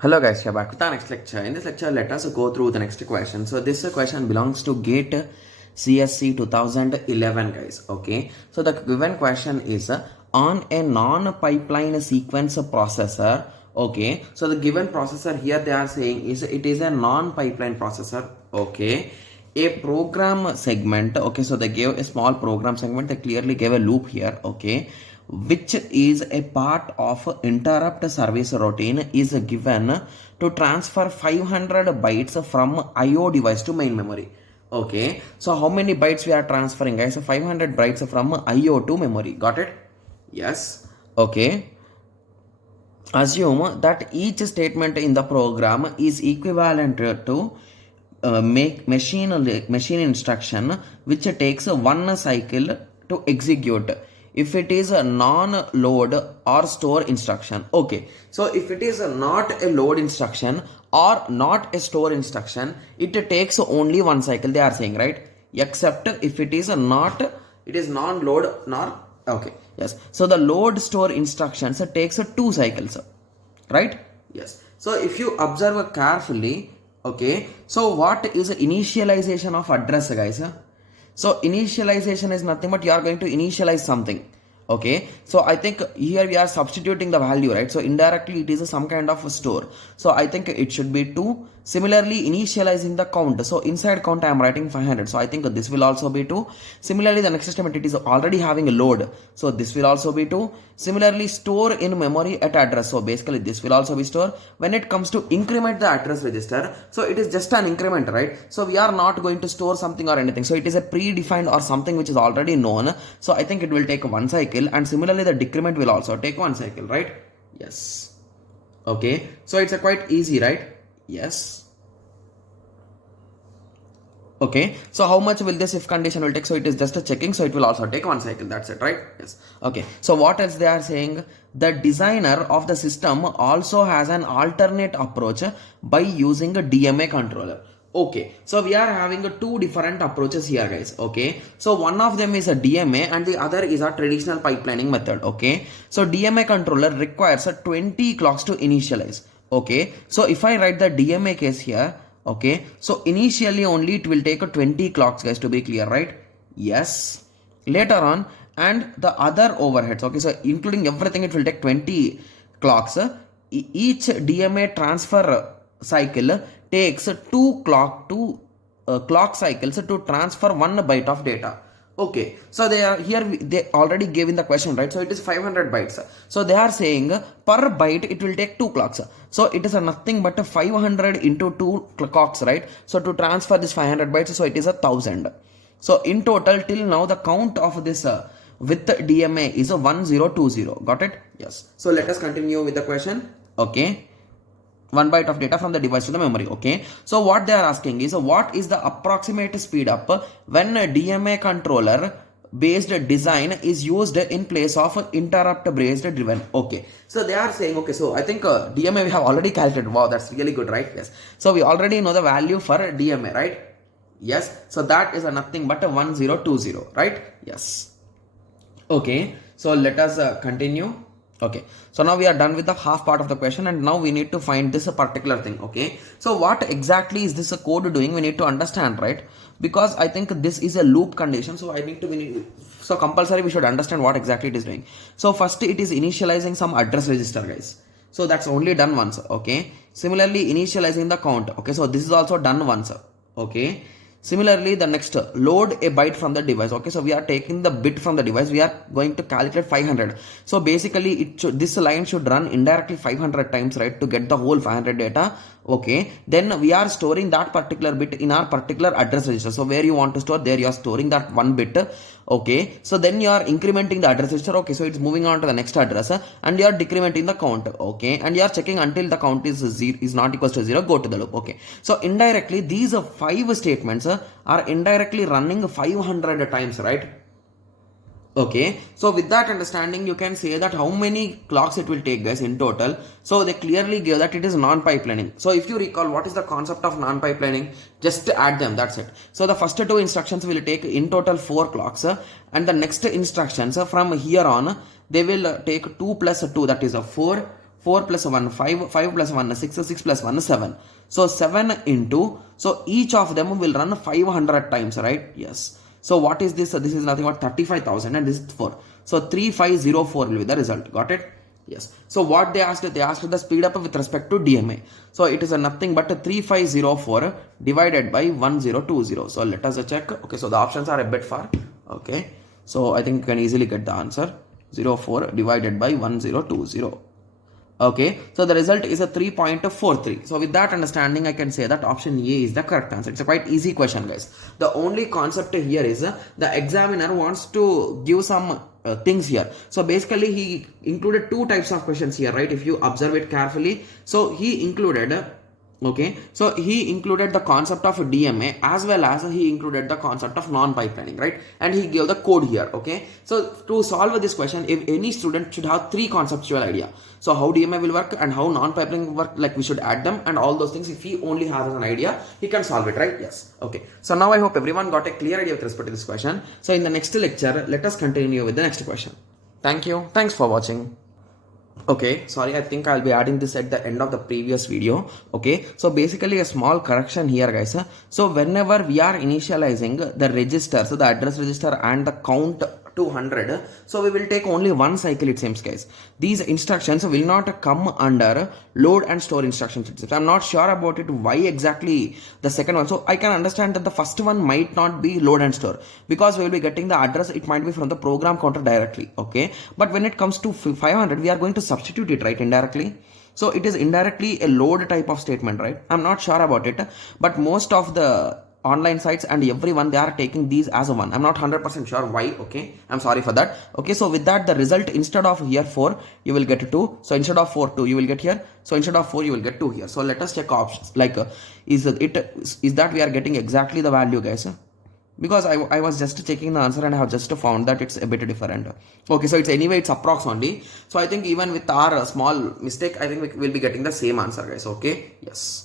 Hello guys, we are back with our next lecture. In this lecture, let us go through the next question. So this question belongs to GATE CSC 2011 guys. Okay. So the given question is on a non-pipeline sequence processor. Okay. So the given processor here they are saying is it is a non-pipeline processor. Okay. A program segment. Okay. So they gave a small program segment. They clearly gave a loop here. Okay, which is a part of interrupt service routine is given to transfer 500 bytes from IO device to main memory. Okay, so how many bytes we are transferring guys? So 500 bytes from IO to memory. Got it? Yes. Okay, assume that each statement in the program is equivalent to make machine instruction which takes one cycle to execute if it is a non-load or store instruction. Okay, so if it is not a load instruction or not a store instruction, it takes only one cycle, they are saying, right? Except if it is not, it is non-load nor, okay, yes, so the load store instructions takes two cycles, right? Yes, so if you observe carefully, okay, so what is initialization of address guys? So initialization is nothing but you are going to initialize something. Okay, so I think here we are substituting the value, right? So indirectly it is some kind of a store. So I think it should be 2. Similarly, initializing the count. So inside count I am writing 500. So I think this will also be 2. Similarly, the next statement, it is already having a load. So this will also be 2. Similarly, store in memory at address. So basically this will also be store. When it comes to increment the address register, so it is just an increment, right? So we are not going to store something or anything. So it is a predefined or something which is already known. So I think it will take one cycle, and similarly the decrement will also take one cycle, right? Yes. Okay, so it's a quite easy, right? Yes. Okay, so how much will this if condition will take? So it is just a checking, so it will also take one cycle. That's it, right? Yes. Okay, so what else they are saying? The designer of the system also has an alternate approach by using a DMA controller. Okay, so we are having two different approaches here guys. Okay, so one of them is a DMA and the other is a traditional pipelining method. Okay, so DMA controller requires 20 clocks to initialize. Okay, so if I write the DMA case here, okay, so initially only it will take 20 clocks guys, to be clear, right? Yes, later on, and the other overheads, okay, so including everything it will take 20 clocks. Each DMA transfer cycle takes 2 clock cycles to transfer 1 byte of data. Okay, so they are here, they already gave in the question, right? So it is 500 bytes. So they are saying per byte it will take 2 clocks. So it is a nothing but a 500 into 2 clocks, right? So to transfer this 500 bytes, so it is 1000. So in total till now the count of this with DMA is 1020. Got it? Yes. So let us continue with the question. Okay, 1 byte of data from the device to the memory. Okay, so what they are asking is what is the approximate speed up when a DMA controller based design is used in place of interrupt based driven. Okay, so they are saying, okay, so I think DMA we have already calculated. Wow, that's really good, right? Yes, so we already know the value for DMA, right? Yes, so that is a nothing but a 1020, right? Yes. Okay, so let us continue. Okay, so now we are done with the half part of the question, and now we need to find this particular thing. Okay, so what exactly is this code doing? We need to understand, right? Because I think this is a loop condition, so so compulsory we should understand what exactly it is doing. So first it is initializing some address register guys, so that's only done once. Okay, similarly initializing the count. Okay, so this is also done once. Okay, similarly the next load a byte from the device. Okay, so we are taking the bit from the device, we are going to calculate 500. So basically this line should run indirectly 500 times, right, to get the whole 500 data. Okay, then we are storing that particular bit in our particular address register. So where you want to store, there you are storing that one bit. Okay, so then you are incrementing the address register. Okay, so it's moving on to the next address, and you are decrementing the count. Okay, and you are checking until the count is not equals to 0, go to the loop. Okay, so indirectly these 5 statements are indirectly running 500 times, right? Okay, so with that understanding you can say that how many clocks it will take guys in total. So they clearly give that it is non-pipelining. So if you recall what is the concept of non-pipelining, just add them, that's it. So the first 2 instructions will take in total 4 clocks, and the next instructions from here on they will take 2 plus 2, that is a 4. 4 plus 1 5, 5 plus 1 6, 6 plus 1 7. So 7 into, so each of them will run 500 times, right? Yes. So what is this? So this is nothing but 35,000 and this is 4. So 3504 will be the result. Got it? Yes. So what they asked the speed up with respect to DMA. So it is a nothing but a 3504 divided by 1020. So let us check. Okay, so the options are a bit far. Okay. So I think you can easily get the answer. 04 divided by 1020. Okay, so the result is a 3.43. So with that understanding, I can say that option A is the correct answer. It's a quite easy question, guys. The only concept here is the examiner wants to give some things here. So basically, he included two types of questions here, right? If you observe it carefully, so he included. Okay, so he included the concept of DMA as well as he included the concept of non-pipelining, right? And he gave the code here. Okay, so to solve this question, if any student should have three conceptual idea, so how DMA will work and how non-pipelining will work, like we should add them and all those things. If he only has an idea, he can solve it, right? Yes. Okay, so now I hope everyone got a clear idea with respect to this question. So in the next lecture, let us continue with the next question. Thank you. Thanks for watching. Okay, sorry, I think I'll be adding this at the end of the previous video. Okay, so basically a small correction here, guys. So whenever we are initializing the register, so the address register and the count 200, so we will take only one cycle, it seems, guys. These instructions will not come under load and store instructions. I'm not sure about it, why exactly the second one. So I can understand that the first one might not be load and store because we will be getting the address, it might be from the program counter directly. Okay, but when it comes to 500, we are going to substitute it, right, indirectly. So it is indirectly a load type of statement, right? I'm not sure about it, but most of the online sites and everyone, they are taking these as a one. I'm not 100% sure why. Okay, I'm sorry for that. Okay, so with that, the result, instead of here 4, you will get 2. So instead of 4 2, you will get here. So instead of 4, you will get 2 here. So let us check options, like is that we are getting exactly the value, guys? Because I was just checking the answer and I have just found that it's a bit different. Okay, so it's anyway, it's approx only. So I think even with our small mistake, I think we will be getting the same answer, guys. Okay, yes.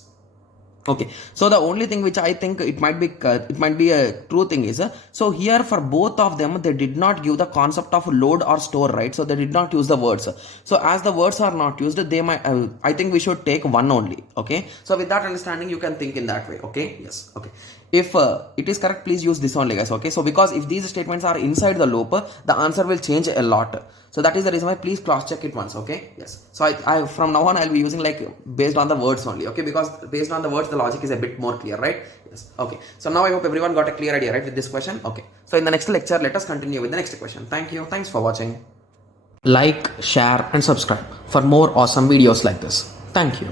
Okay, so the only thing which I think it might be a true thing is, so here for both of them, they did not give the concept of load or store, right? So they did not use the words. So as the words are not used, they might, I think we should take one only. Okay, so with that understanding, you can think in that way. Okay, yes. Okay, if it is correct, please use this only, guys. Okay, so because if these statements are inside the loop, the answer will change a lot. So that is the reason why please cross check it once. Okay, yes. So I from now on I'll be using like based on the words only. Okay, because based on the words the logic is a bit more clear, right? Yes. Okay, so now I hope everyone got a clear idea, right, with this question. Okay, so in the next lecture, let us continue with the next question. Thank you. Thanks for watching. Like, share and subscribe for more awesome videos like this. Thank you.